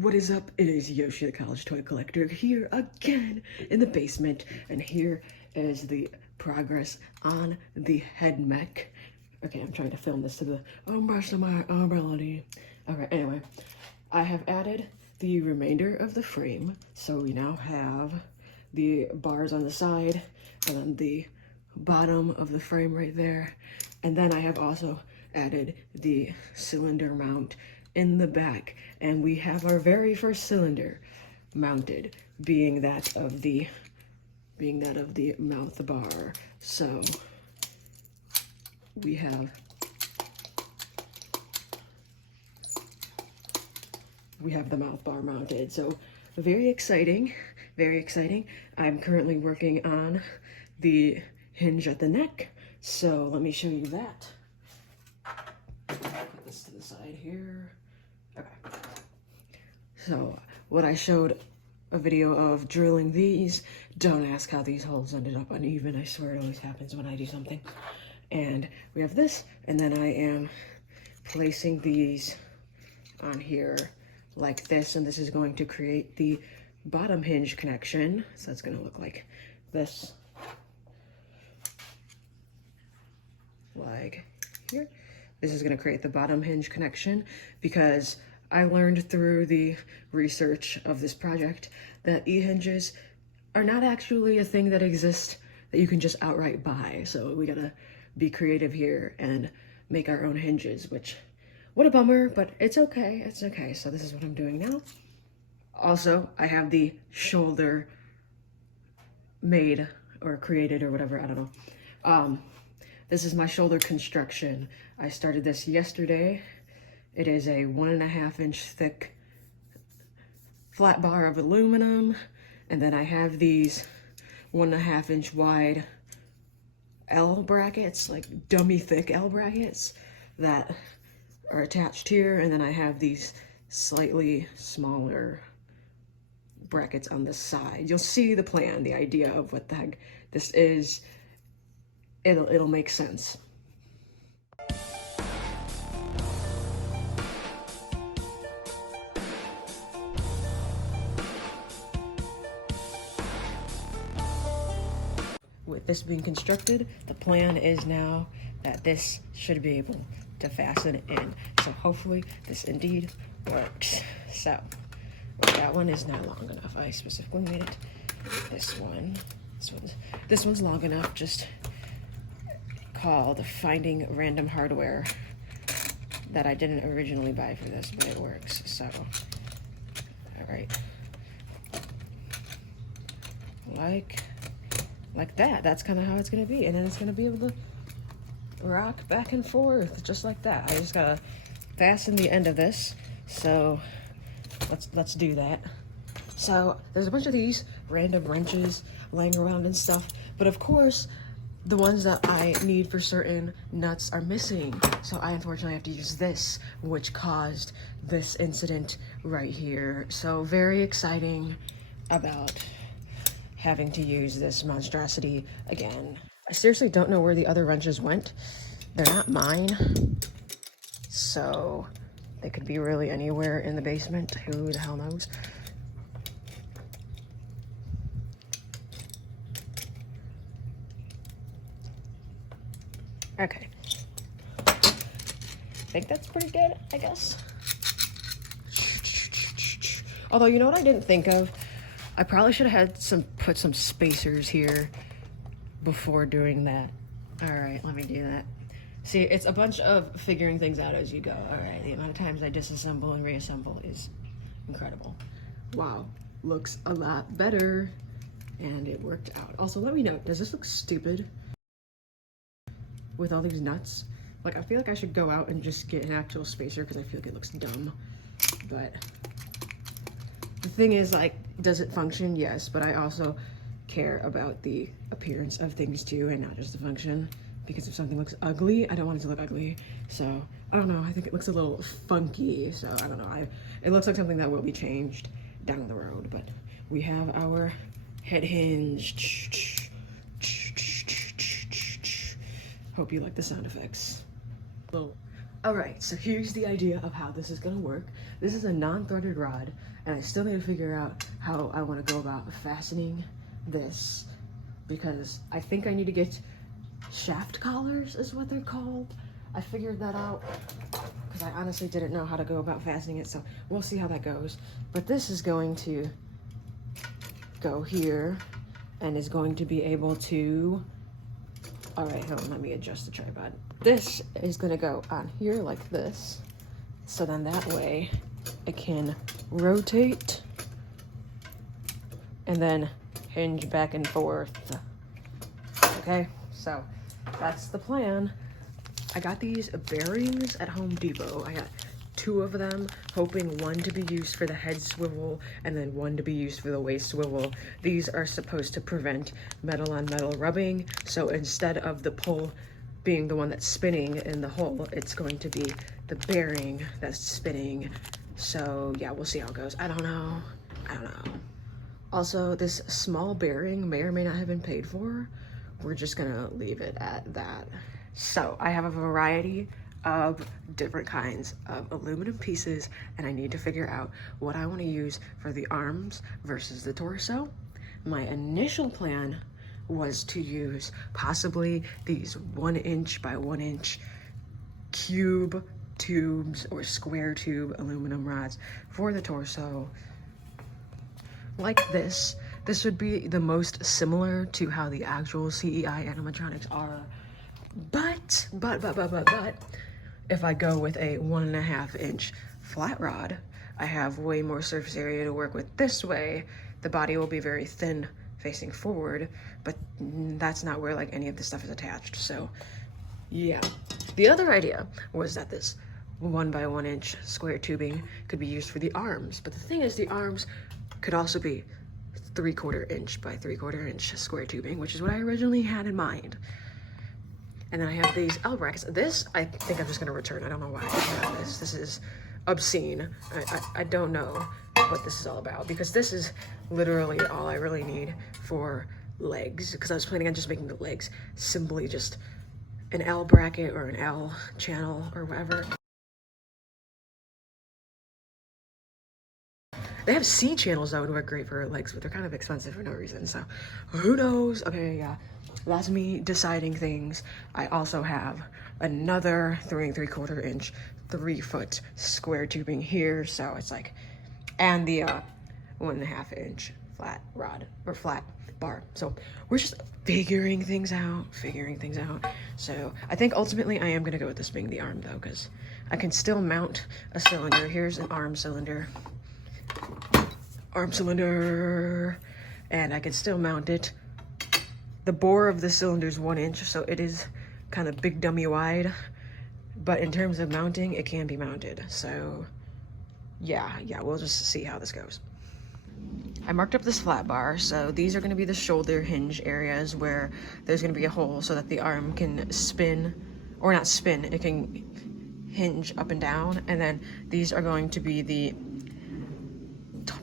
What is up? It is Yoshi the College Toy Collector here again in the basement, and here is the progress on the head mech. Okay, I'm trying to film this to the rest of my ability. Okay, anyway, I have added the remainder of the frame, so we now have the bars on the side and then the bottom of the frame right there, and then I have also added the cylinder mount in the back, and we have our very first cylinder mounted, being that of the mouth bar. So we have the mouth bar mounted. So very exciting, very exciting. I'm currently working on the hinge at the neck, so let me show you that. Put this to the side here. Okay. So what I showed a video of drilling these. Don't ask how these holes ended up uneven. I swear it always happens when I do something. And we have this, and then I am placing these on here like this, and this is going to create the bottom hinge connection. So it's going to look like this. Like here. This is going to create the bottom hinge connection, because I learned through the research of this project that E-hinges are not actually a thing that exists that you can just outright buy. So we gotta be creative here and make our own hinges, which, what a bummer, but it's okay, it's okay. So this is what I'm doing now. Also, I have the shoulder made or created or whatever, I don't know. This is my shoulder construction. I started this yesterday. It is a 1.5 inch thick flat bar of aluminum, and then I have these 1.5 inch wide L brackets, like dummy thick L brackets that are attached here, and then I have these slightly smaller brackets on the side. You'll see the plan, the idea of what the heck this is. It'll make sense. With this being constructed, the plan is now that this should be able to fasten in. So hopefully this indeed works. So that one is not long enough. I specifically made it this one's long enough. Just called finding random hardware that I didn't originally buy for this, but it works. So all right, like that. That's kind of how it's gonna be, and then it's gonna be able to rock back and forth just like that. I just gotta fasten the end of this. So let's do that. So there's a bunch of these random wrenches laying around and stuff, but of course the ones that I need for certain nuts are missing. So I unfortunately have to use this, which caused this incident right here. So very exciting about having to use this monstrosity again. I seriously don't know where the other wrenches went. They're not mine, so they could be really anywhere in the basement. Who the hell knows? Okay. I think that's pretty good, I guess. Although, you know what I didn't think of? I probably should have had put some spacers here before doing that. All right, let me do that. See, it's a bunch of figuring things out as you go. All right, the amount of times I disassemble and reassemble is incredible. Wow, looks a lot better, and it worked out. Also, let me know, does this look stupid with all these nuts? Like, I feel like I should go out and just get an actual spacer because I feel like it looks dumb, but the thing is, like, does it function? Yes, but I also care about the appearance of things too, and not just the function, because if something looks ugly, I don't want it to look ugly. So I don't know, I think it looks a little funky, so I don't know. It looks like something that will be changed down the road, but we have our head hinge. Hope you like the sound effects. All right, so here's the idea of how this is gonna work. This is a non-threaded rod, And I still need to figure out how I want to go about fastening this, because I think I need to get shaft collars is what they're called. I figured that out because I honestly didn't know how to go about fastening it, so we'll see how that goes. But this is going to go here and is going to be able to, all right, hold on, let me adjust the tripod. This is gonna go on here like this, so then that way it can rotate and then hinge back and forth. Okay, so that's the plan. I got these bearings at Home Depot. I got 2 of them, hoping one to be used for the head swivel and then one to be used for the waist swivel. These are supposed to prevent metal on metal rubbing, so instead of the pole being the one that's spinning in the hole, it's going to be the bearing that's spinning. So yeah, we'll see how it goes. I don't know. Also, this small bearing may or may not have been paid for. We're just gonna leave it at that. So I have a variety of different kinds of aluminum pieces, and I need to figure out what I want to use for the arms versus the torso. My initial plan was to use possibly these 1" by 1" cube tubes or square tube aluminum rods for the torso, like this. This would be the most similar to how the actual CEI animatronics are. But, if I go with a 1.5" flat rod, I have way more surface area to work with this way. The body will be very thin facing forward, but that's not where like any of this stuff is attached. So yeah. The other idea was that this 1 by 1" square tubing could be used for the arms. But the thing is, the arms could also be 3/4" by 3/4" square tubing, which is what I originally had in mind. And then I have these L brackets. This, I think I'm just gonna return. I don't know why I have this. This is obscene. I don't know what this is all about, because this is literally all I really need for legs, because I was planning on just making the legs simply just an L bracket or an L channel or whatever. They have C channels that would work great for legs, but they're kind of expensive for no reason, so who knows? Okay, yeah, that's me deciding things. I also have another 3 3/4" 3-foot square tubing here, so it's like, and the 1.5" flat rod or flat bar. So we're just figuring things out. So I think ultimately I am gonna go with this being the arm though, because I can still mount a cylinder. Here's an arm cylinder, and I can still mount it. The bore of the cylinder is 1", so it is kind of big dummy wide, but in terms of mounting, it can be mounted. So yeah, we'll just see how this goes. I marked up this flat bar, so these are going to be the shoulder hinge areas where there's going to be a hole so that the arm can spin, or not spin, it can hinge up and down. And then these are going to be the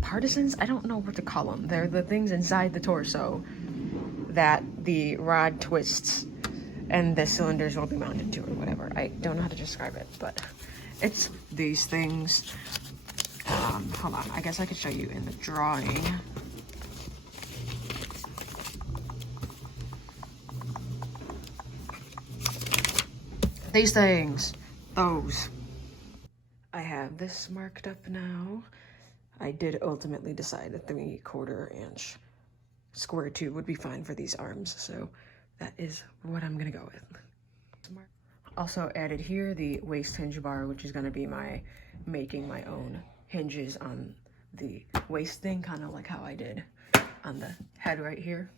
partisans. I don't know what to call them. They're the things inside the torso that the rod twists and the cylinders will be mounted to, or whatever. I don't know how to describe it, but it's these things. Hold on, I guess I could show you in the drawing. These things, those. I have this marked up now. I did ultimately decide a 3/4" square tube would be fine for these arms, so that is what I'm gonna go with. Also added here the waist hinge bar, which is gonna be making my own hinges on the waist thing, kind of like how I did on the head right here.